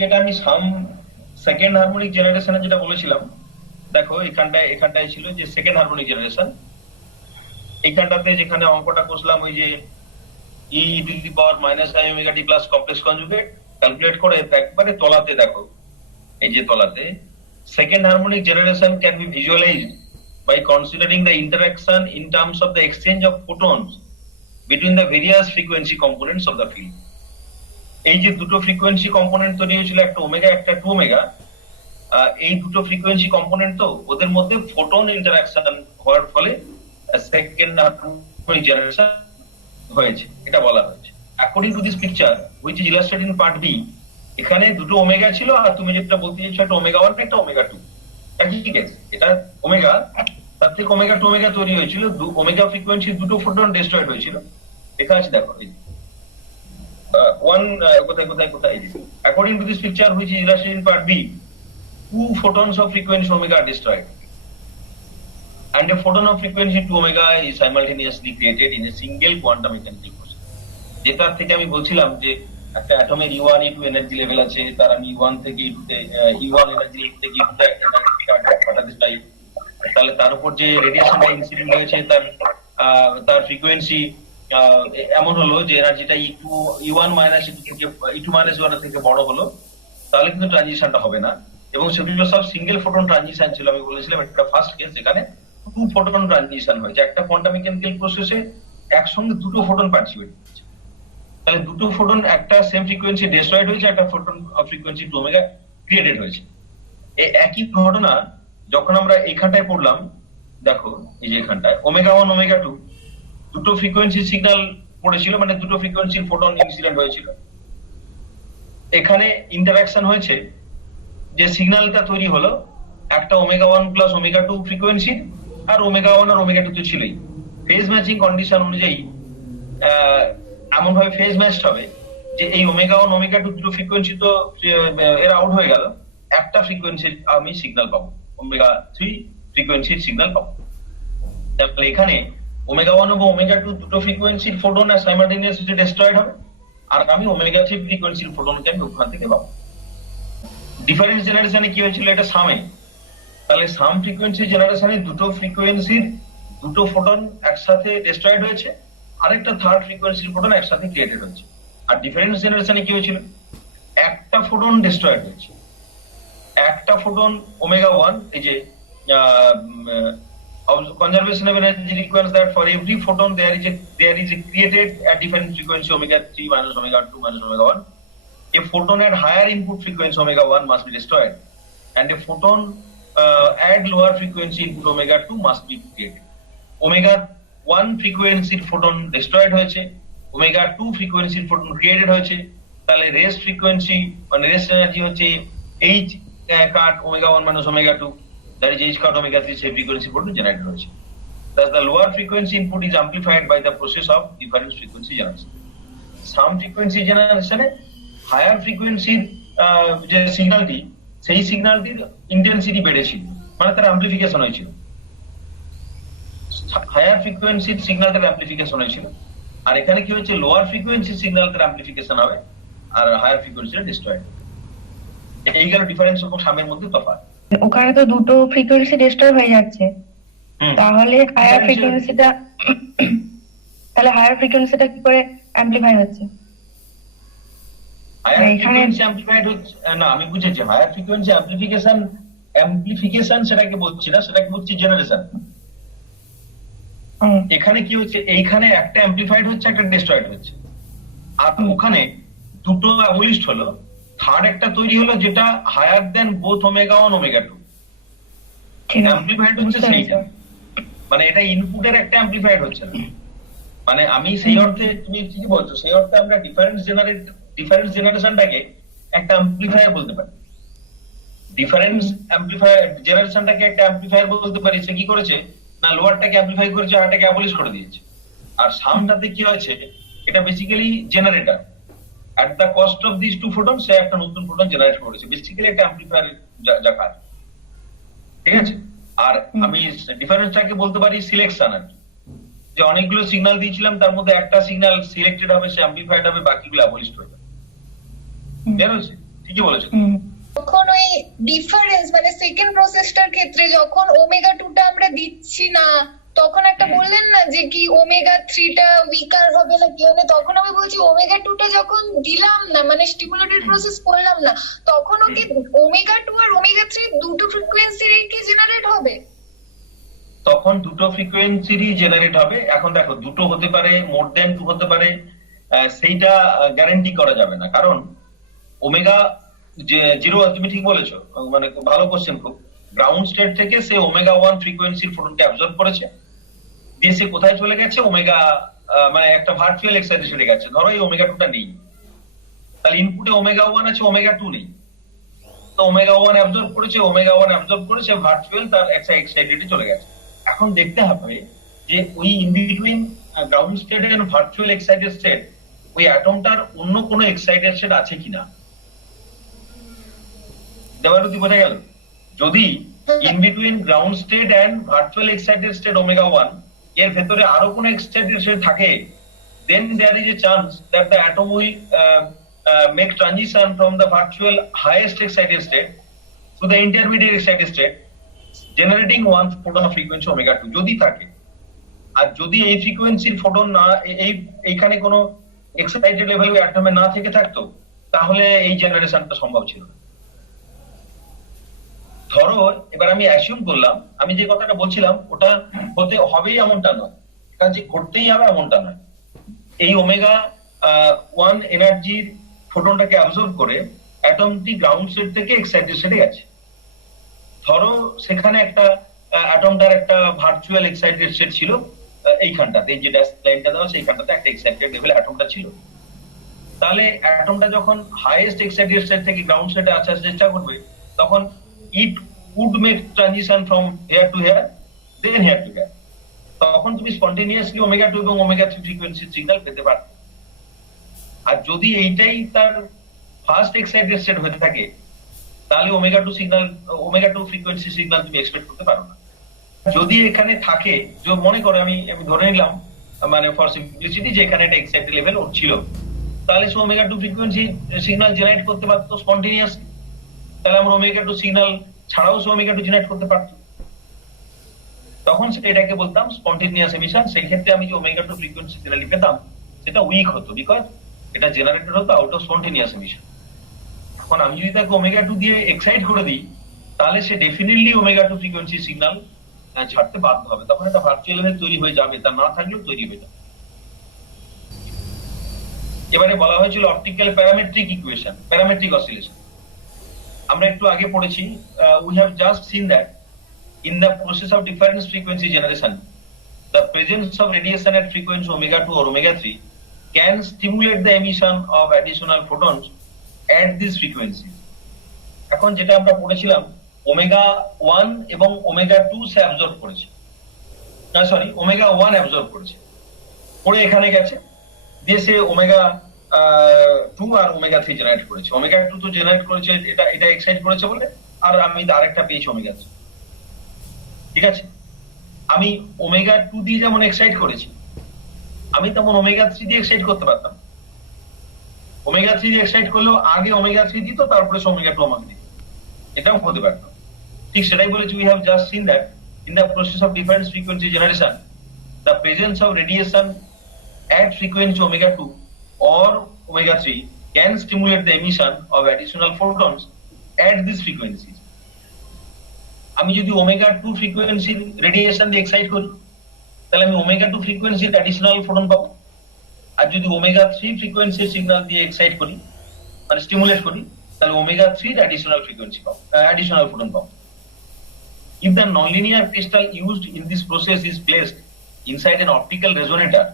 যেটা আমি সাম second harmonic জেনারেশনে যেটা বলেছিলাম, দেখো এখানটায় ছিল যে সেকেন্ড হারমোনিক জেনারেশন। এইখানটাতে যেখানে অঙ্কটা কষলাম ওই যে e to the power minus i omega t plus complex conjugate calculate করে একবারে তলাতে দেখো, এই যে তলাতে second harmonic generation can be visualized by considering the interaction in terms of the exchange of photons between the various frequency components of the field. এই যে দুটো ফ্রিকোয়েন্সি কম্পোনেন্ট তৈরি হয়েছিল, একটা ওমেগা একটা টু ওমেগা, এই দুটো ফ্রিকোয়েন্সি কম্পোনেন্ট তো ওদের মধ্যে ফোটন ইন্টারাকশন হওয়ার ফলে সেকেন্ড হারমোনিক জেনারেশন হয়েছে, এটা বলা হয়েছে। According to this picture which is illustrated in part B, এখানে দুটো ওমেগা ছিল আর তুমি যেটা বলতে চাইছো একটা ওমেগা 1 একটা ওমেগা 2, একই কেস। এটা ওমেগা, তার থেকে ওমেগা টু ওমেগা তৈরি হয়েছিল, ওমেগা ফ্রিকোয়েন্সি দুটো ফোটন ডিস্ট্রয়েড হয়েছিল। লেখা আছে দেখো one কোথায় according to this picture which is illustrated in part B, two photons of frequency omega are destroyed and a photon of frequency 2 omega is simultaneously created in a single quantum mechanical process. যেটা থেকে আমি বলছিলাম যে একটা অ্যাটমের E1 E2 energy level আছে, তার আমি E1 থেকে E2 তে E1 এনার্জি থেকে E2 তে পাঠাতে চাই, তাহলে তার উপর যে রেডিয়েশনটা ইনসিডেন্ট হয়েছে তার ফ্রিকোয়েন্সি এমন হলো যে এনার্জিটা E1 মাইনাস E2 থেকে E2 মাইনাস E1 থেকে বড় হলো, তাহলে কিন্তু ট্রানজিশনটা হবে না। এবং সেগুলো সব সিঙ্গেল ফোটন ট্রানজিশন ছিল। আমি বলেছিলাম একটা ফার্স্ট কেস যেখানে টু ফোটন ট্রানজিশন হয়েছে, একটা কোয়ান্টাম মেকানিক্যাল প্রসেসে একসঙ্গে দুটো ফোটন পার্টিসিপেট করছে। তাহলে দুটো ফোটন একটা সেম ফ্রিকোয়েন্সি ডিস্ট্রয়েড হয়েছে, একটা photon of frequency 2 omega created হয়েছে। এই একই ঘটনা যখন আমরা এইখানটায় পড়লাম, দেখো এই যে এখানটায় ওমেগা 1 ওমেগা 2 দুটো ফ্রিকোয়েন্সি সিগন্যাল পড়েছিল, মানে দুটো ফ্রিকোয়েন্সির ফোটন ইনসিডেন্ট হয়েছিল। এখানে ইন্টারাকশন হয়েছে, যে সিগন্যালটা তৈরি হলো একটা ওমেগা 1 প্লাস ওমেগা 2 ফ্রিকোয়েন্সি, আর ওমেগা 1 আর ওমেগা 2 তো ছিলই। ফেজ ম্যাচিং কন্ডিশন অনুযায়ী এমন ভাবে ফেজ ম্যাচড হবে যে এই ওমেগা 1 ওমেগা 2 দুটো ফ্রিকোয়েন্সি তো এর আউট হয়ে গেল, একটা ফ্রিকোয়েন্সির আমি সিগন্যাল পাবো, ওমেগা 3 ফ্রিকোয়েন্সির সিগন্যাল পাবো। তাহলে এখানে ওমেগা 1 এবং ওমেগা 2 দুটো ফ্রিকোয়েন্সির ফোটন সাইমালটেনিয়াসলি ডিস্ট্রয়েড হবে, আর আমি ওমেগা 3 ফ্রিকোয়েন্সির ফোটনকে আমি ওখান থেকে পাবো। ডিফারেন্স জেনারেশনে কি হয়েছিল, এটা সামে, তাহলে সাম ফ্রিকোয়েন্সি জেনারেশনে দুটো ফ্রিকোয়েন্সির দুটো ফোটন একসাথে ডিস্ট্রয়েড হয়েছে, আরেকটা থার্ড ফ্রিকোয়েন্সির ফোটন একসাথে ক্রিয়েটেড হয়েছে। আর ডিফারেন্স জেনারেশনে কি হয়েছিল, একটা ফোটন ডিস্ট্রয়েড হয়েছে, একটা ফোটন ওমেগা 1, এই যে conservation of energy requires that for every photon there is a created at different frequency omega 3 minus omega 2 minus omega 1. A photon at higher input frequency omega 1 must be destroyed, and a photon at lower frequency input omega 2 must be created. Omega 1 frequency photon destroyed হয়েছে, omega 2 frequency photon created হয়েছে, তাহলে rest frequency মানে rest energy হচ্ছে h cut omega 1 minus omega 2, that is h cut omega 3 say frequency photon generated হয়েছে। Thus the lower frequency input is amplified by the process of different frequency generation. Some frequency generation এ higher ফ্রিকোয়েন্সির যে সিগন্যালটি, সেই সিগন্যালটির intensity বেড়েছিল, মানে তার amplification হয়েছিল। হায়ার ফ্রিকোয়েন্সির সিগন্যালটার অ্যাম্প্লিফিকেশন হয়েছিল, আর এখানে কি হচ্ছে, লোয়ার ফ্রিকোয়েন্সির সিগন্যালটার অ্যাম্প্লিফিকেশন হবে আর হায়ার ফ্রিকোয়েন্সিটা ডিস্ট্রয়েড হবে। এই গেল ডিফারেন্স এবং সামের মধ্যে তফাৎ। ওখানে তো দুটো ফ্রিকোয়েন্সি ডিস্টার্ব হয়ে যাচ্ছে, তাহলে হায়ার ফ্রিকোয়েন্সিটা কি করে অ্যাম্প্লিফাই হচ্ছে? হায়ার ফ্রিকোয়েন্সি অ্যাম্প্লিফাইড হচ্ছে না, আমি বুঝেছি। হায়ার ফ্রিকোয়েন্সি অ্যাম্প্লিফিকেশন সেটাকে বলছি না, সেটাকে বলছি জেনারেশন। এখানে কি হচ্ছে, এইখানে একটা অ্যাম্প্লিফাইড হচ্ছে, একটা ডিস্ট্রয়েড হচ্ছে, আর ওখানে দুটো অ্যাবলিশড হলো, থার্ড একটা তৈরি হলো যেটা higher than both omega 1 omega 2। Amplified হচ্ছে সেইটা, মানে এটা ইনপুটের একটা অ্যাম্প্লিফাইড হচ্ছে না। মানে আমি সেই অর্থে, তুমি কি বলছো, সেই অর্থে আমরা ডিফারেন্স জেনারেশনটাকে একটা অ্যাম্প্লিফায়ার বলতে পারি। ডিফারেন্স অ্যাম্প্লিফায়ার জেনারেশনটাকে একটা অ্যাম্প্লিফায়ার বলতে পারি। সে কি করেছে না, লোয়ারটাকে অ্যাম্প্লিফাই করেছে, হায়ারটাকে অ্যাবলিশ করে দিয়েছে। আর সামটাতে কি হয়েছে, এটা basically generator, at the cost of these two photons সে একটা নতুন ফোটন জেনারেট করেছে, বেসিক্যালি একটা অ্যাম্প্লিফায়ার যা কাজ। ঠিক আছে, আর আমি ডিফারেন্সটাকে বলতে পারি সিলেকশন, আর যে অনেকগুলো সিগন্যাল দিয়েছিলাম তার মধ্যে একটা সিগন্যাল সিলেক্টেড হবে, সে অ্যাম্প্লিফাইড হবে, বাকিগুলো অ্যাবলিশড হয়ে যাবে। বের হয়েছে ঠিকই বলেছো। তখন ওই ডিফারেন্স মানে সেকেন্ড প্রসেসটার ক্ষেত্রে যখন ওমেগা 2 টা আমরা দিচ্ছি না, তখন একটা বললেন না যে কি ওমেগা 3 টা উইকার হবে না কি হবে, তখন আমি বলছি ওমেগা 2 টা যখন দিলাম না মানে স্টিমুলেটেড প্রসেস করলাম না, তখন ওকে ওমেগা 2 আর ওমেগা 3 দুটো ফ্রিকোয়েন্সির কি জেনারেট হবে? তখন দুটো ফ্রিকোয়েন্সিরই জেনারেট হবে। এখন দেখো, দুটো হতে পারে, মোর দেন 2 হতে পারে, সেইটা গ্যারান্টি করা যাবে না। কারণ ওমেগা যে জিরো, তুমি ঠিক বলেছো, মানে খুব ভালো কোশ্চেন। খুব গ্রাউন্ড স্টেট থেকে সে ওমেগা 1 ফ্রিকোয়েন্সির ফোটনকে অ্যাবজর্ব করেছে, দিয়ে সে কোথায় চলে গেছে, ওমেগা মানে একটা ভার্চুয়াল এক্সাইটেশনে গেছে। ধরো এই ওমেগা 2 টা নেই, তাহলে ইনপুটে ওমেগা 1 আছে, ওমেগা 2 নেই। তো ওমেগা 1 অ্যাবজর্ব করেছে, ওমেগা 1 অ্যাবজর্ব করেছে, ভার্চুয়াল তার এক্সাইটেডে চলে গেছে। এখন দেখতে হবে যে ওই in between ground state and virtual excited state ওই অ্যাটমটার অন্য কোনো এক্সাইটেড স্টেট আছে কিনা। দেবারতী, বোঝা গেল? যদি in between ground state and virtual excited state omega 1 এর ভেতরে আরো কোনো এক্সাইটেড স্টেট থাকে, then there is a chance that the atom will make transition from the virtual highest excited state to the intermediate excited state, generating one photon of frequency omega 2 যদি থাকে। আর যদি এই ফ্রিকোয়েন্সির photon না এইখানে কোনো excited level অ্যাটমে না থেকে থাকতো, তাহলে এই জেনারেশনটা সম্ভব ছিল না। ধরো এবার আমি অ্যাসিউম করলাম, আমি যে কথাটা বলছিলাম ওটা হতে হবেই এমনটা নয়, কারণ যে ঘটতেই হবে এমনটা নয়। এই ওমেগা 1 এনার্জির ফোটনটাকে অ্যাবজর্ব করে অ্যাটমটি গ্রাউন্ড স্টেট থেকে এক্সাইটেড স্টেটে গেছে। ধরো সেখানে একটা অ্যাটমটার একটা ভার্চুয়াল এক্সাইটেড স্টেট ছিল, এইখানটাতে, এই যে ড্যাশ লাইনটা দেওয়া সেইখানটাতে একটা এক্সাইটেড লেভেল অ্যাটমটা ছিল। তাহলে অ্যাটমটা যখন হাইয়েস্ট এক্সাইটেড স্টেট থেকে গ্রাউন্ড স্টেটে আসার চেষ্টা করবে, তখন it could make transition from here to here, then here to here. তখন তুমি স্পন্টেনিয়াসলি ওমেগা 2 এবং ওমেগা 3 ফ্রিকোয়েন্সির সিগন্যাল পেতে পারো। আর যদি এইটাই তার ফার্স্ট এক্সাইটেড স্টেট হতে থাকে, তাহলে omega 2 signal, omega 2 frequency signal তুমি এক্সপেক্ট করতে পারো না। যদি এখানে থাকে, যে মনে করো আমি ধরে নিলাম মানে ফর সিম্পলিসিটি যে এখানে একটা এক্সাইটেড লেভেল ওর ছিল, তাহলে সে ওমেগা 2 ফ্রিকোয়েন্সি সিগন্যাল জেনারেট করতে পারতো স্পন্টেনিয়াসলি। তাহলে আমরা ওমেগা 2 সিগন্যাল ছাড়াও সে ওমেগা 2 জেনারেট করতে পারতো। তখন এটাকে বলতাম স্পন্টেনিয়াস এমিশন। সেই ক্ষেত্রে আমি যে ওমেগা 2 ফ্রিকোয়েন্সি সিগন্যাল পেতাম, সেটা উইক হতো, বিকজ এটা জেনারেটেড হতো আউট অফ স্পন্টেনিয়াস এমিশন। এখন আমি যদি তাকে ওমেগা 2 দিয়ে এক্সাইট করে দিই, তাহলে সে ডেফিনেটলি ওমেগা 2 ফ্রিকোয়েন্সি সিগন্যাল ছাড়তে বাধ্য হবে। তখন একটা ভার্চুয়াল লেভেল তৈরি হয়ে যাবে, তা না থাকলেও তৈরি হয়ে যাবে। এবারে বলা হয়েছিল optical parametric equation, parametric oscillation. আমরা একটু আগে পড়েছি, we have just scene that in the process of difference frequency generation, the presence of radiation at frequency omega 2 or omega 3 can stimulate the emission of additional photons at these frequencies. এখন যেটা আমরা পড়েছিলাম, omega 1 এবং omega 2 সে absorb করেছে, না sorry omega 1 absorb করেছে, পরে এখানে গেছে, দিয়ে সে ওমেগা 2 আর ওমেগা 3 জেনারেট করেছে। ওমেগা 2 তো জেনারেট করেছে, এটা এক্সাইট করেছে বলে, আর আমি আরেকটা পেয়েছি ওমেগা 3। ঠিক আছে, আমি ওমেগা 2 দিয়ে যেমন এক্সাইট করেছি, আমি তেমন ওমেগা 3 দিয়ে এক্সাইট করতে পারতাম। ওমেগা 3 দিয়ে এক্সাইট করলেও আগে ওমেগা 3 দিত, তারপরে ওমেগা 2 আমাকে দিত, এটাও হতে পারত। ঠিক সেটাই বলেছি, we have just scene that in the process of difference frequency generation, the presence of radiation at frequency omega 2 or omega 3 can stimulate the emission of additional photons at these frequencies. আমি যদি omega 2 ফ্রিকোয়েন্সির radiation দিয়ে excite করি, তাহলে আমি omega 2 ফ্রিকোয়েন্সির additional photon পাবো। আর যদি omega 3 ফ্রিকোয়েন্সির signal দিয়ে excite করি, মানে স্টিমুলেট করি, তাহলে ওমেগা 3 এর অ্যাডিশনাল ফ্রিকোয়েন্সি পাবো, অ্যাডিশনাল ফোটন পাবো। If the nonlinear crystal used in this process is placed inside an optical resonator,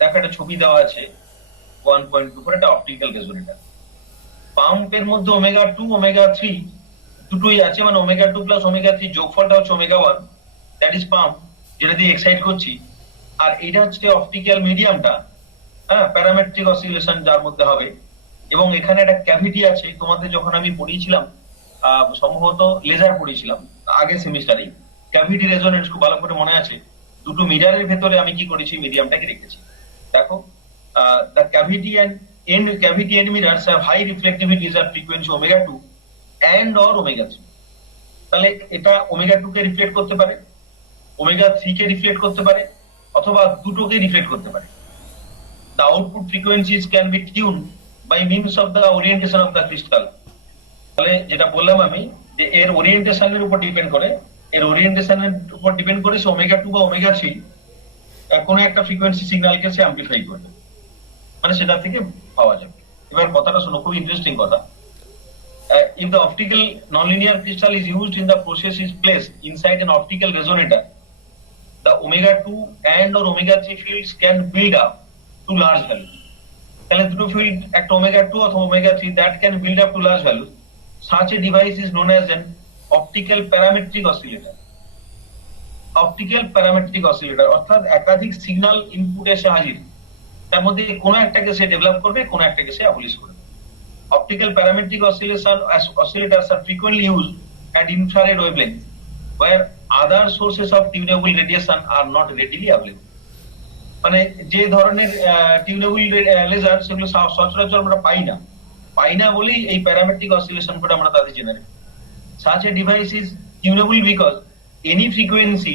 দেখো একটা ছবি দেওয়া আছে 1.2 করে, একটা অপটিক্যাল রেজোনেটর। পাম্পের মধ্যে ওমেগা 2 ওমেগা 3 দুটোই আছে, মানে ওমেগা 2 প্লাস ওমেগা 3 যোগফলটা হচ্ছে ওমেগা 1, দ্যাট ইজ পাম্প, যেটা দিয়ে এক্সাইট করছি। আর এটা হচ্ছে অপটিক্যাল মিডিয়ামটা, হ্যাঁ, প্যারামেট্রিক অসিলেশন যার মধ্যে হবে। এবং এখানে একটা ক্যাভিটি আছে, তোমাদের যখন আমি পড়িয়েছিলাম, সম্ভবত লেজার পড়িয়েছিলাম আগের সেমিস্টারেই, ক্যাভিটি রেজোনেন্স খুব ভালো করে মনে আছে। দুটো মিরারের ভেতরে আমি কি করেছি, মিডিয়ামটাকে রেখেছি। দেখো, the cavity end end cavity end mirrors have high reflectivities at frequency omega 2 and or omega 3. তাহলে এটা omega 2 কে রিফ্লেক্ট করতে পারে, omega 3 কে রিফ্লেক্ট করতে পারে, অথবা দুটোকে রিফ্লেক্ট করতে পারে। The output frequencies can be tuned by means of the orientation of the crystal. তাহলে যেটা বললাম আমি যে এর ওরিয়েন্টেশনের উপর ডিপেন্ড করে, এর ওরিয়েন্টেশনের উপর ডিপেন্ড করে সে ওমেগা 2 বা ওমেগা 3 কোনো একটা ফ্রিকোয়েন্সি সিগন্যালকে সে অ্যাম্পলিফাই করবে, মানে সেটা থেকে পাওয়া যাবে। এবার কথাটা শোনো, খুব ইন্টারেস্টিং কথা। If the optical nonlinear crystal is used in the process is placed inside an optical resonator, the omega 2 and or omega 3 fields can build up to large value. তাহলে দুটো ফিল্ড একটা ওমেগা 2 অথবা omega 3 that can build up to large value. Such a device is known as an optical parametric oscillator. Optical parametric oscillator অর্থাৎ একাধিক signal input এসে হাজির, তার মধ্যে কোনো একটাকে সে ডেভেলপ করবে, কোনো একটাকে সে অ্যাবলিশ করবে। Optical parametric oscillators are frequently used at infrared wavelength where other sources of tunable radiation are not readily available. মানে যে ধরনের টিউনেবল লেজার সেগুলো সচরাচর আমরা পাই না বলেই এই প্যারামেট্রিক অসিলেশন করে আমরা তাদের generate. Such a device is tunable because any frequency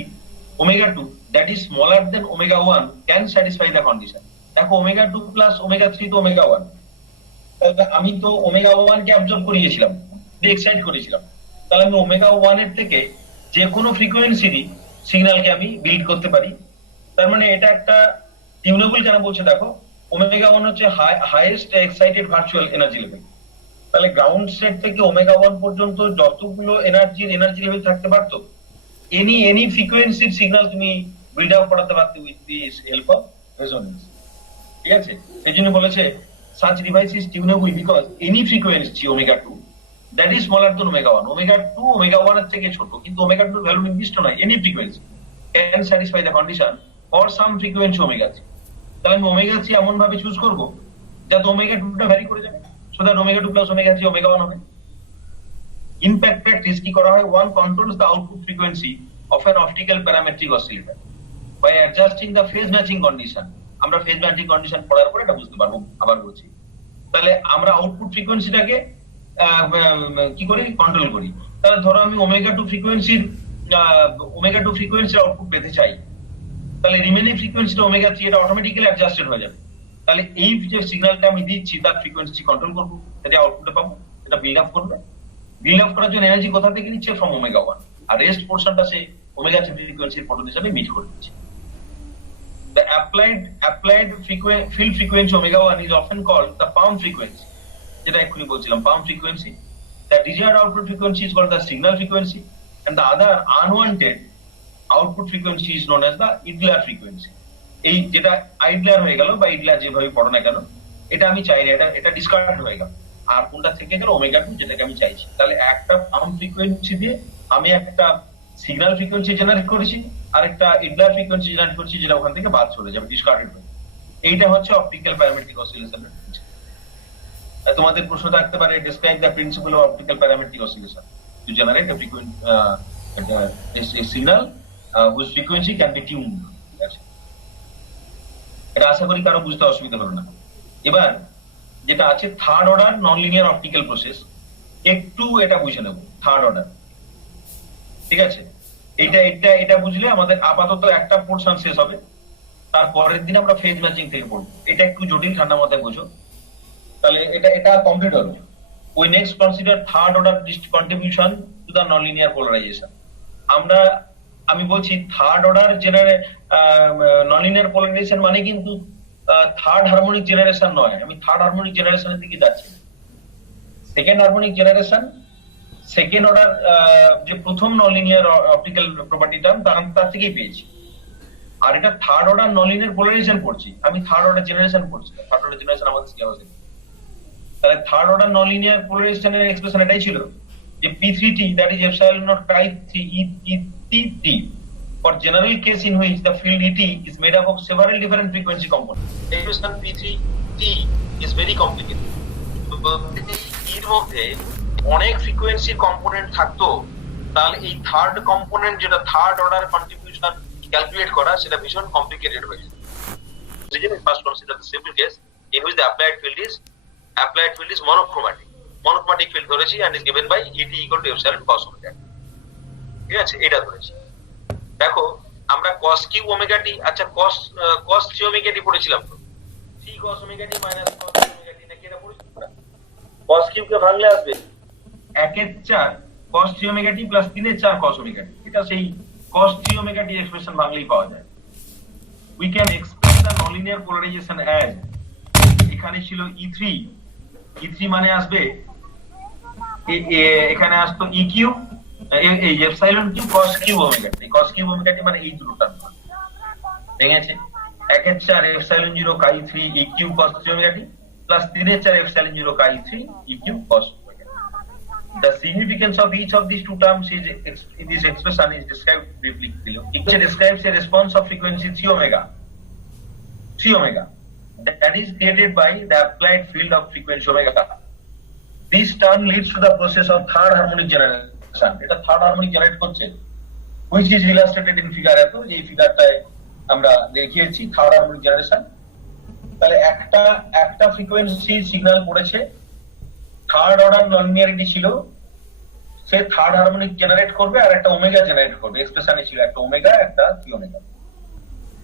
omega 2 that is smaller than omega 1 can satisfy the condition. দেখো omega 2 plus omega 3 তো omega 1, আমি তো ওমেগা 1 কে অ্যাবজর্ব করিয়েছিলাম, দিয়ে এক্সাইট করেছিলাম, তাহলে আমি ওমেগা 1 এর থেকে যে কোনো ফ্রিকোয়েন্সিরই সিগন্যালকে আমি বিল্ড করতে পারি। তার মানে এটা একটা টিউনেবল কেন বলছে দেখো, ওমেগা 1 হচ্ছে highest excited virtual energy level. তাহলে গ্রাউন্ড সেট থেকে ওমেগা 1 পর্যন্ত যতগুলো এনার্জি লেভেল থাকতে পারতো, এনি ফ্রিকোয়েন্সির সিগন্যাল তুমি বিল্ড আপ করাতে পারতে with this help of resonance. ঠিক আছে, সেই জন্য বলেছে such device is tunable because any frequency omega 2 that is smaller than omega 1, omega 2 omega 1 এর থেকে ছোট, কিন্তু omega 2 ভ্যালু নির্দিষ্ট নয়, any frequency can satisfy the condition for some frequency omega 3. তাহলে আমি omega 3 এমন ভাবে চুজ করব যাতে omega 2 টা ভ্যারি করে যাবে, so that omega 2 plus omega 3 omega 1 হবে। In practice কি করা হয়, one controls the output frequency of an optical parametric oscillator by adjusting the phase matching condition. আমরা ফেজ ম্যাচিং কন্ডিশন পড়ার পরে এটা বুঝতে পারবো। আবার বলছি, তাহলে আমরা আউটপুট ফ্রিকোয়েন্সিটাকে কি করে কন্ট্রোল করি। তাহলে ধরো আমি ওমেগা 2 ফ্রিকোয়েন্সির আউটপুট পেতে চাই, তাহলে রিমেনিং ফ্রিকোয়েন্সিটা ওমেগা 3 এটা অটোমেটিক্যালি অ্যাডজাস্টেড হয়ে যাবে। তাহলে এই যে সিগন্যালটা আমি দিচ্ছি তার ফ্রিকোয়েন্সি কন্ট্রোল করবো, সেটা আউটপুটে পাবো, এটা বিল্ড আপ করবে। বিল্ড আপ করার জন্য এনার্জি কোথা থেকে নিচ্ছে, ফ্রম ওমেগা 1, আর রেস্ট পোরশনটা সে ওমেগা 3 ফ্রিকোয়েন্সির ফটোন হিসেবে মিট করে দিচ্ছে। The applied field frequency omega 1 is often called the palm frequency. যেটা এক্ষুনি বলছিলাম, palm frequency. The desired output frequency is called the signal frequency, and the other unwanted output frequency is known as the idler frequency. এই যেটা আইডলার হয়ে গেল বা ইডলার যেভাবে পড়ো না কেন, এটা আমি চাই না, এটা ডিসকার্ড হয়ে গেল। আর কোনটা থেকে গেল ওমেগা 2, যেটাকে আমি চাইছি। তাহলে একটা palm frequency দিয়ে আমি একটা সিগন্যাল ফ্রিকোয়েন্সি জেনারেট করেছি, আর একটা ইডলার ফ্রিকোয়েন্সি জেনারেট করেছি, যেটা ওখান থেকে বাদ চলে যাবে, ডিসকার্ডেড হয়ে। এইটা হচ্ছে অপটিক্যাল প্যারামেট্রিক অসিলেশনের প্রিন্সিপল। তোমাদের প্রশ্ন থাকতে পারে, describe the principle of optical parametric oscillation to generate a signal whose frequency can be tuned. ঠিক আছে, এটা আশা করি কারো বুঝতে অসুবিধা হবে না। এবার যেটা আছে third order non linear optical process, একটু এটা বুঝে নেব। থার্ড অর্ডার, ঠিক আছে, এটা বুঝলে আমাদের আপাতত একটা পোর্শন শেষ হবে, তারপরের দিন আমরা ফেজ ম্যাচিং থেকে পড়বো। এটা একটু জটিল, ঠান্ডা মাথায় বোঝো। তাহলে এটা কমপ্লিট হবে। We next consider third order contribution to the non linear polarisation. আমি বলছি third order non linear polarisation মানে কিন্তু থার্ড হারমোনিক জেনারেশন নয়। আমি থার্ড হারমোনিক জেনারেশনের দিকে যাচ্ছি। Second harmonic generation, second order যে প্রথম ননলিনিয়ার অপটিক্যাল প্রপার্টি টার্ম তার থেকেই পেয়েছি। আর এটা থার্ড অর্ডার ননলিনিয়ার পোলারাইজেশন পড়ছি, আমি থার্ড অর্ডার জেনারেশন পড়ছি। থার্ড অর্ডার জেনারেশন আমাদের সিলেবাসে। তাহলে থার্ড অর্ডার ননলিনিয়ার পোলারাইজেশনের এক্সপ্রেশন এটাই ছিল যে P3T that is epsilon naught chi 3 ET for general case in which the field ET is made up of several different frequency components. Expression P3T is very complicated. এর মধ্যে অনেক ফ্রিকোয়েন্সির component থাকতো, তাহলে এই third component যেটা third order contribution calculate করা, সেটা ভীষণ কমপ্লিকেটেড হয়ে যায়। First consider the simple case in which the applied field is monochromatic field ধরেছি and is given by Et equal to epsilon cos omega t। ঠিক আছে, এটা ধরেছি। দেখো আমরা cos q omega t, আচ্ছা cos 3 omega t পড়েছিলাম তো, 3 cos omega t minus cos omega t নাকি এটা পড়েছি আমরা? cos q কে ভাঙলে আসবে 1/4 cos 3 omega t plus 3/4 cos omega t, এটা সেই cos 3 omega t এক্সপ্রেশন ভাঙলেই পাওয়া যায়। We can express the nonlinear polarization as, এখানে ছিল E3 মানে আসবে এখানে আসতো EQ এই epsilon Q cos q omega t, cos q omega t মানে এই দুটোটা ঠিক আছে, 1/4 epsilon 0 chi 3 EQ cos 3 omega t plus 3/4 epsilon 0 chi 3 EQ cos omega t. The significance of each of these two terms is in this expression is described briefly below. It describes a response of frequency 3 omega that is created by the applied field of frequency omega. This term leads to the process of third harmonic generation. এটা third harmonic generate করছে, which is illustrated in figure এত, এই ফিগারটায় আমরা দেখিয়েছি third harmonic generation. তাহলে একটা frequency signal পড়েছে, third order ননলিনিয়ারিটি ছিল, সে থার্ড হারমোনিক জেনারেট করবে আর একটা ওমেগা জেনারেট করবে, এক্সপ্রেশনে ছিল একটা ওমেগা একটা 3 ওমেগা।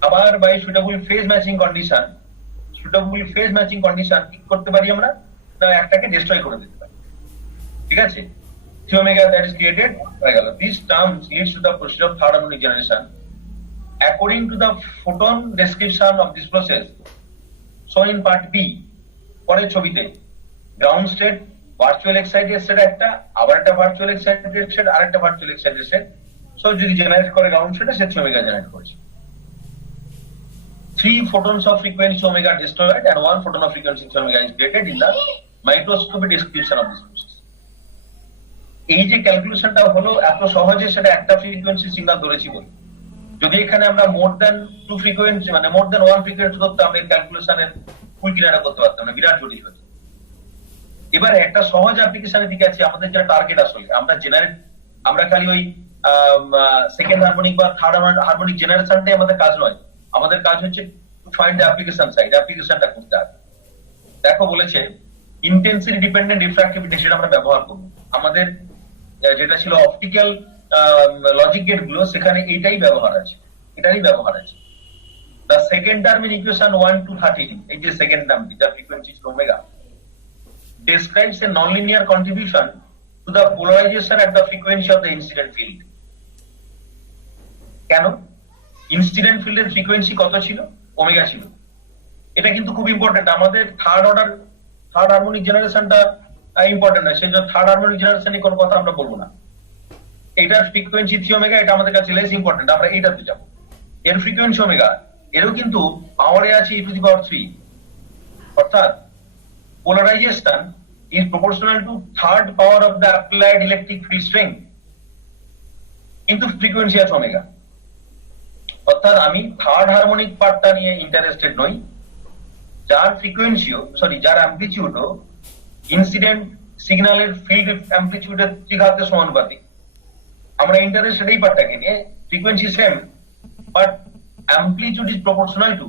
আবার by suitable phase matching condition কি করতে পারি আমরা, না একটাকে ডিস্ট্রয় করে দিতে পারি। ঠিক আছে, 3 omega that is created হয়ে গেল। These terms leads to the process of third harmonic generation. According to the photon description of this process shown in part B, পরের ছবিতে ground state, virtual excited state একটা, আবার একটা virtual excited state, আরেকটা virtual excited state. So যদি generate করে ground স্টেটে সে 3 omega generate করেছে। 3 photons of frequency omega destroyed and 1 photon of frequency omega is created in the microscopic description of this process. এই যে ক্যালকুলেশনটা হলো এত সহজে, সেটা একটা ফ্রিকোয়েন্সি সিগন্যাল ধরেছি বলে। যদি এখানে আমরা মোর দ্যান 2 ফ্রিকোয়েন্সি মানে মোর দ্যান 1 ফ্রিকোয়েন্সি ধরতাম, এই ক্যালকুলেশনের ফুল কিনারা করতে পারতাম না, বিরাট জটিল হতো। এবার একটা সহজ অ্যাপ্লিকেশনের দিকে আছে, আমাদের যেটা টার্গেট আসলে আমরা খালি ওই সেকেন্ড হারমোনিক বা থার্ড হারমোনিক জেনারেশনটাই আমাদের কাজ নয়, আমাদের কাজ হচ্ছে ফাইন্ড দ্য অ্যাপ্লিকেশন সাইড, অ্যাপ্লিকেশনটা করতে হবে। দেখো বলেছে ইন্টেন্সিটি ডিপেন্ডেন্ট রিফ্রাক্টিভিটি, সেটা আমরা ব্যবহার করব। আমাদের যেটা ছিল অপটিক্যাল লজিক গেট গুলো, সেখানে এটারই ব্যবহার আছে। The second term in equation 1 to 13, এই যে সেকেন্ড টার্ম যার ফ্রিকোয়েন্সি ছিল omega, describes a nonlinear contribution to the polarization at the frequency of the incident field. কেন? ইনসিডেন্ট ফিল্ডের ফ্রিকোয়েন্সি কত ছিল? ওমেগা ছিল। এটা কিন্তু খুব ইম্পর্টেন্ট, আমাদের থার্ড হারমোনিক জেনারেশনটা ইম্পর্টেন্ট না, সেই জন্য থার্ড হারমোনিক জেনারেশনে কোনো কথা আমরা বলবো না। এটার ফ্রিকোয়েন্সি 3 ওমেগা, এটা আমাদের কাছে লেস ইম্পর্টেন্ট, আমরা এইটাতে যাব। এর ফ্রিকোয়েন্সি ওমেগা, এরও কিন্তু পাওয়ারে আছে e⁻3, অর্থাৎ polarization is proportional to third power of the applied electric field strength, কিন্তু ফ্রিকোয়েন্সি আছে ওমেগা। অর্থাৎ আমি থার্ড হারমোনিক পার্টটা নিয়ে ইন্টারেস্টেড নই, যার যার অ্যাম্পলিটিউডও ইনসিডেন্ট সিগন্যালের ফিল্ড অ্যাম্পলিটিউডের 3 ঘাতের সমানুপাতিক। আমরা ইন্টারেস্টেড এই পার্টটাকে নিয়ে, frequency same but amplitude is proportional to,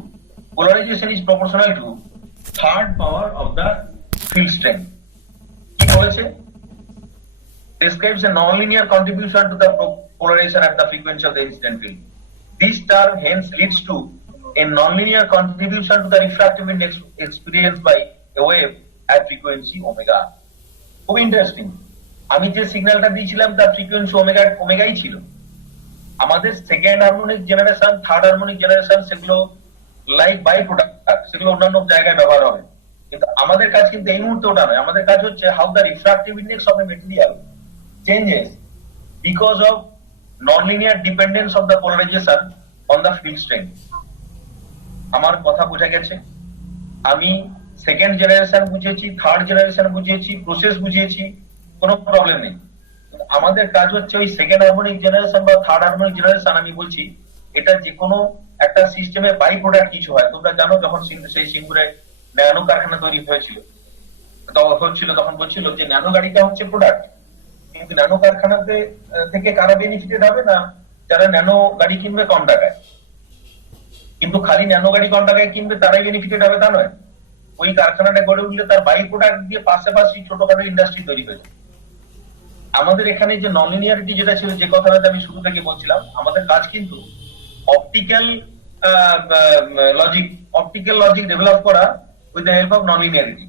polarisation is proportional to third power of the field strength. কি বলেছে? Describes a nonlinear contribution to the polarization at the frequency of the incident field. This term hence leads to a nonlinear contribution to the refractive index experienced by a wave at frequency omega. খুব interesting, আমি যে সিগন্যালটা দিয়েছিলাম তার frequency ওমেগাই ছিল। আমাদের second harmonic generation, third harmonic generation, সেগুলো like by product, সেগুলো অন্যান্য জায়গায় ব্যবহার হবে, কিন্তু আমাদের কাজ কিন্তু এই মুহূর্তে ওটা নয়। আমাদের কাজ হচ্ছে how the refractive index of a material changes because of nonlinear dependence of the polarization on the field strength. আমার কথা বোঝা গেছে? আমি সেকেন্ড জেনারেশন বুঝিয়েছি, থার্ড জেনারেশন বুঝিয়েছি, প্রসেস বুঝিয়েছি, কোনো প্রবলেম নেই। আমাদের কাজ হচ্ছে ওই সেকেন্ড হারমোনিক জেনারেশন বা থার্ড হারমোনিক জেনারেশন, আমি বলছি এটা যে কোনো একটা সিস্টেমের বাই প্রোডাক্ট কিছু হয়। তোমরা জানো যখন সেই সিঙ্গুরে ন্যানো কারখানা তৈরি হয়েছিল, তখন বলছিল যে ন্যানো গাড়িটা হচ্ছে প্রোডাক্ট, কিন্তু ন্যানো কারখানাতে থেকে কারা বেনিফিটেড হবে, না যারা ন্যানো গাড়ি কিনবে কম টাকায়। কিন্তু খালি ন্যানো গাড়ি কম টাকায় কিনবে তারাই বেনিফিটেড হবে তা নয়, ওই কারখানাটা গড়ে উঠলে তার বাই প্রোডাক্ট দিয়ে পাশাপাশি ছোটখাটো ইন্ডাস্ট্রি তৈরি হয়েছে। আমাদের এখানে যে নন লিনিয়ারিটি যেটা ছিল, যে কথাটা আমি শুরু থেকে বলছিলাম, আমাদের কাজ কিন্তু অপটিক্যাল লজিক ডেভেলপ করা with the help of non linearity.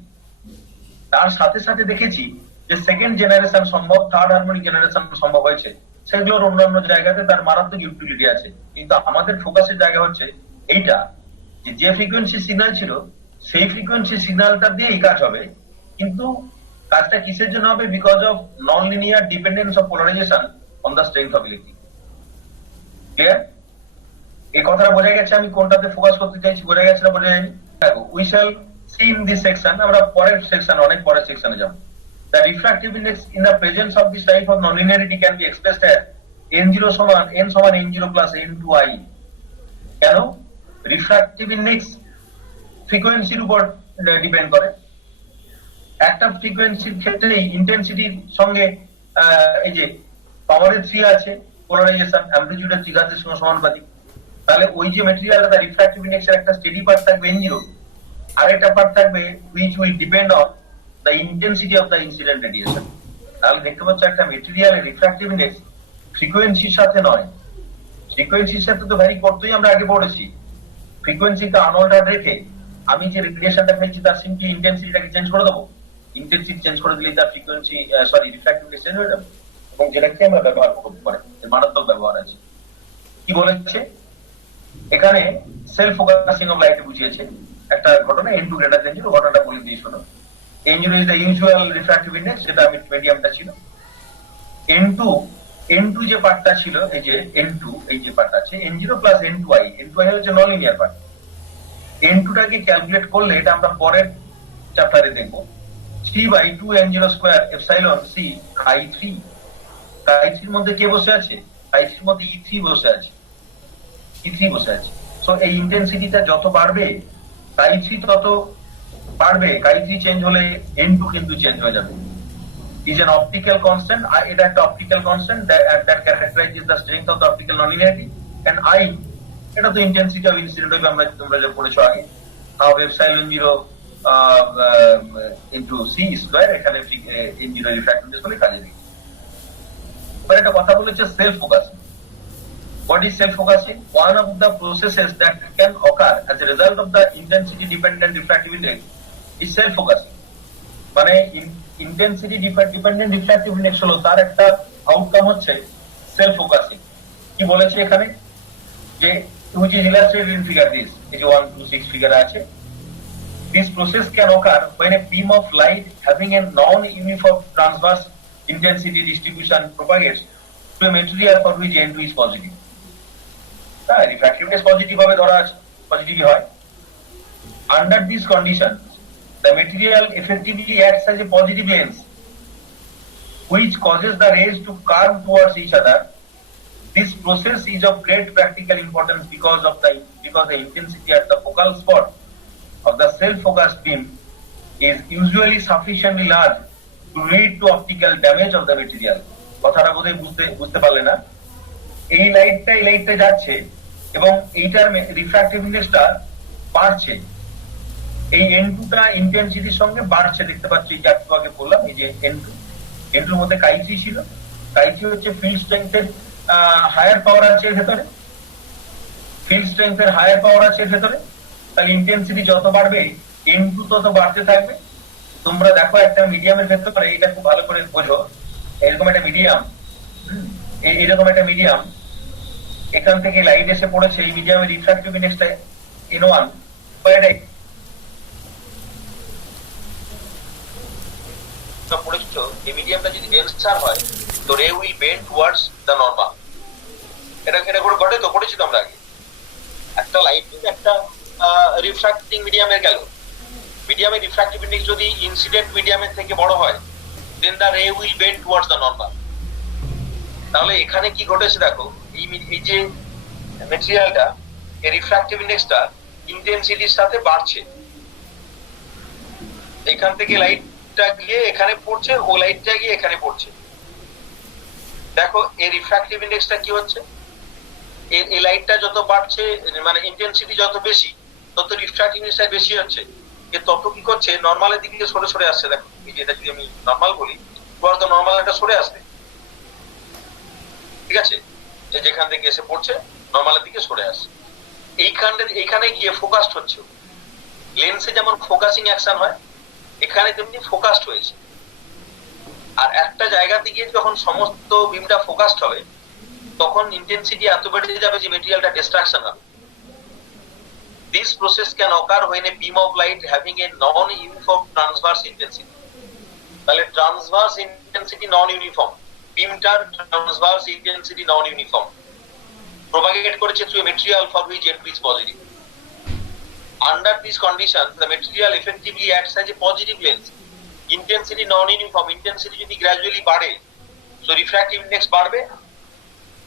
তার সাথে সাথে দেখেছি যে সেকেন্ড জেনারেশন সম্ভব, থার্ড হারমোনিক জেনারেশন সম্ভব হয়েছে, সেগুলোর অন্যান্য জায়গাতে তার মারাত্মক ইউটিলিটি আছে। কিন্তু আমাদের ফোকাসের জায়গা হচ্ছে এইটা, যে ফ্রিকোয়েন্সি সিগন্যাল ছিল সেই ফ্রিকোয়েন্সি সিগন্যালটা দিয়েই কাজ হবে, কিন্তু কাজটা কিসের জন্য হবে? Because of non linear dependence of polarisation on the strength of electric. Clear? এই কথাটা বোঝা গেছে আমি কোনটাতে ফোকাস করতে চাইছি? বোঝা গেছে না বোঝা যায়নি? দেখো, we shall see in this section, আমরা পরের সেকশন, অনেক পরের সেকশনে যাব। The refractive index in the presence of this type of nonlinearity can be expressed as n0 সমান n0 plus n2i। কেন? রিফ্রাক্টিভ ইন্ডেক্স ফ্রিকোয়েন্সির উপর ডিপেন্ড করে। একটা ফ্রিকোয়েন্সির ক্ষেত্রে ইন্টেন্সিটির সঙ্গে এই যে পাওয়ারের 3 আছে, পোলারাইজেশন অ্যামপ্লিটিউডের 3 ঘাতের সঙ্গে সমানুপাতিক। তাহলে ওই যে ম্যাটেরিয়ালটা, তার রিফ্রাক্টিভ ইন্ডেক্সের একটা স্টেডি পার্ট থাকবে n0, আর একটা পার্ট থাকবে which will depend on the intensity of the incident radiation। তাহলে দেখতে পাচ্ছ একটা মেটেরিয়ালের রিফ্রাক্টিভ ইন্ডেক্স ফ্রিকোয়েন্সির সাথে নয়, ফ্রিকোয়েন্সির সাথে তো ভ্যারি করতেই আমরা আগে পড়েছি। ফ্রিকোয়েন্সিকে আনঅল্টার্ড রেখে আমি যে রেডিয়েশনটা ফেলছি তার সিম্পলি ইন্টেন্সিটিটাকে চেঞ্জ করে দেবো। ইন্টেন্সিটি চেঞ্জ করে দিলে তার ফ্রিকোয়েন্সি রিফ্রাক্টিভ ইন্ডেক্স চেঞ্জ হয়ে যাবে, এবং যেটাকে আমরা ব্যবহার করতে পারি, এর মারাত্মক ব্যবহার আছে। কি বলেছে এখানে? সেলফ ফোকাসিং অফ লাইট বুঝিয়েছে একটা ঘটনা, n2 গ্রেটার দেন 0, ঘটনাটা বলে দিয়ে শোনো। n0 is the usual refractive index, যেটা মিডিয়ামটা ছিল। n2 যে পার্টটা ছিল, এই যে n2, এই যে পার্ট আছে n0 plus n2i, n2i হচ্ছে নন লিনিয়ার পার্ট। n2 টাকে ক্যালকুলেট করলে, এটা আমরা পরের চ্যাপ্টারে দেখব, 3/2 n0 square epsilon c i3। i3 এর মধ্যে কে বসে আছে? i3 এর মধ্যে e3 বসে আছে, e3 বসে আছে। সো এই ইন্টেন্সিটিটা যত বাড়বে i3 তত বাড়বে। i3 চেঞ্জ হলে n2 কিন্তু চেঞ্জ হয়ে যাবে। is an optical constant, এটা একটা optical constant that characterizes the strength of the optical nonlinearity, and I এটা তো intensity of incident হবে, আমরা তোমরা যা পড়েছো আগে, half epsilon 0 into c square, এখানে n0 refractive index বলে কাজে দিই। এবার একটা কথা বলেছে self focusing. What is self focusing? One of the processes that can occur as a result of the intensity dependent refractive index is self focusing। মানে intensity dependent refractive index হলো, তার একটা আউটকাম হচ্ছে সেলফ ফোকাসিং। কি বলেছে এখানে? যে which is illustrated in figure this, এই যে 1 2 6 ফিগারে আছে, this process can occur when a beam of light having a non-uniform transverse intensity distribution propagates to a material for which n2 is positive। Refractive index positive হবে, ধরা আছে positive হয়। Under these conditions, the material effectively acts as a positive lens, which causes the rays to curve towards each other. This process is of great practical importance because the intensity at the focal spot of the self-focused beam is usually sufficiently large to lead to optical damage of the material। কথাটা বোধহয় বুঝতে পারলে না? এই লাইটটা যাচ্ছে এবং এইটার রিফ্রাক্টিভ ইন্ডেক্সটা বাড়ছে, এই n2 টা ইন্টেন্সিটির সঙ্গে বাড়ছে, দেখতে পাচ্ছি। এই যে একটু আগে বললাম, এই যে n2 এর মধ্যে chi3 ছিল, chi3 হচ্ছে ফিল্ড স্ট্রেংথের হায়ার পাওয়ার আছে ভেতরে, ফিল্ড স্ট্রেংথের হায়ার পাওয়ার আছে ভেতরে। তাহলে ইন্টেন্সিটি যত বাড়বে n2 তত বাড়তে থাকবে। তোমরা দেখো একটা মিডিয়ামের ভেতরে, এটা খুব ভালো করে বোঝো, এরকম একটা মিডিয়াম, এরকম একটা মিডিয়াম, এখান থেকে লাইট এসে পড়েছে, এই মিডিয়ামের রিফ্রাক্টিভ ইন্ডেক্সটা n1, পড়েছো। এই মিডিয়ামটা যদি ডেন্সার হয় তো রে will bend towards the normal. এটা করে ঘটে তো, পড়েছি তো আমরা আগে। একটা লাইট একটা রিফ্রাক্টিং মিডিয়ামের গেল, মিডিয়ামের রিফ্রাক্টিভ ইন্ডেক্স যদি ইনসিডেন্ট মিডিয়ামের থেকে বড় হয়, দেন দ্য রে will bend towards the normal. তাহলে এখানে কি ঘটেছে দেখো, এই যে ম্যাটেরিয়ালটা, এই রিফ্রাক্টিভ ইন্ডেক্সটা ইন্টেন্সিটির সাথে বাড়ছে। এখান থেকে লাইটটা গিয়ে এখানে পড়ছে, ও লাইটটা গিয়ে এখানে পড়ছে। দেখো এই রিফ্রাক্টিভ ইন্ডেক্সটা কি হচ্ছে, এই লাইটটা যত বাড়ছে, মানে ইন্টেন্সিটি যত বেশি, তত রিফ্রাক্টিভ ইন্ডেক্সটা বেশি হচ্ছে। যে তত কি করছে নর্মালের দিকে সরে সরে আসছে। দেখো এই যে এটা যদি আমি নর্মাল বলি, তোমার তো নর্মাল একটা সরে আসবে, ঠিক আছে, যে যেখান থেকে এসে পড়ছে নর্মালের দিকে সরে আসছে। এইখানে গিয়ে ফোকাসড হচ্ছে, লেন্সে যেমন ফোকাসিং অ্যাকশন হয় এখানে তেমনি ফোকাসড হয়েছে। আর একটা জায়গাতে গিয়ে যখন সমস্ত বিমটা ফোকাসড হবে তখন ইন্টেন্সিটি এত বেড়ে যাবে যে মেটেরিয়ালটা ডিস্ট্রাকশন হবে। This process can occur when a beam of light having a non-uniform transverse intensity. তাহলে transverse intensity non-uniform, beamটার transverse intensity non-uniform propagate করেছে through a material for which N2 is positive. Under this condition, the material effectively acts as a positive lens. Intensity non-uniform, intensity যদি gradually বাড়ে, so refractive index বাড়বে,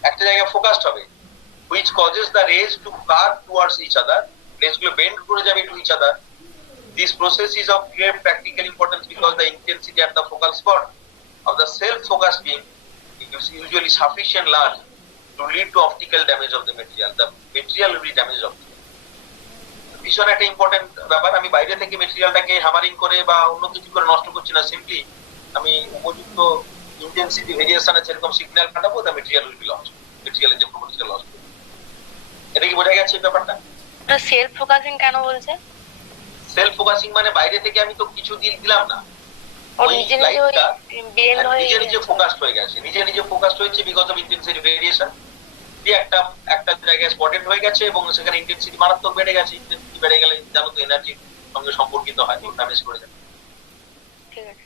একটা জায়গায় focused হবে, which causes the rays to curve towards each other. লেন্সগুলো bend করে যাবে to each other. This process is of great practical importance because the intensity at the focal spot of the self-focused beam is usually sufficient large to lead to optical damage of the material. The material will be damaged of. ভীষণ একটা important ব্যাপার। আমি বাইরে থেকে মেটেরিয়ালটাকে hammering করে বা অন্য কিছু করে নষ্ট করছি না, সিম্পলি আমি উপযুক্ত ইন্টেন্সিটি ভেরিয়েশনে যেরকম সিগন্যাল পাঠাবো the material will be lost, মেটেরিয়ালের যে প্রপার্টিটা লস্ট। এটা কি বোঝা গেছে ব্যাপারটা? সেলফ ফোকাসিং কেন বলছে? সেলফ ফোকাসিং মানে বাইরে থেকে আমি তো কিছু দিলাম না, ও ওই নিজে নিজে লাইটটা বেন্ড হয়ে নিজে নিজে ফোকাসড হয়ে গেছে, নিজে নিজে ফোকাসড হয়েছে বিকজ অফ ইন্টেন্সিটি ভেরিয়েশন। দিয়ে একটা জায়গায় স্পটেড হয়ে গেছে এবং সেখানে ইন্টেন্সিটি মারাত্মক বেড়ে গেছে। ইন্টেন্সিটি বেড়ে গেলে জানো তো এনার্জির সঙ্গে সম্পর্কিত হয়, ড্যামেজ করে যায়। ঠিক আছে।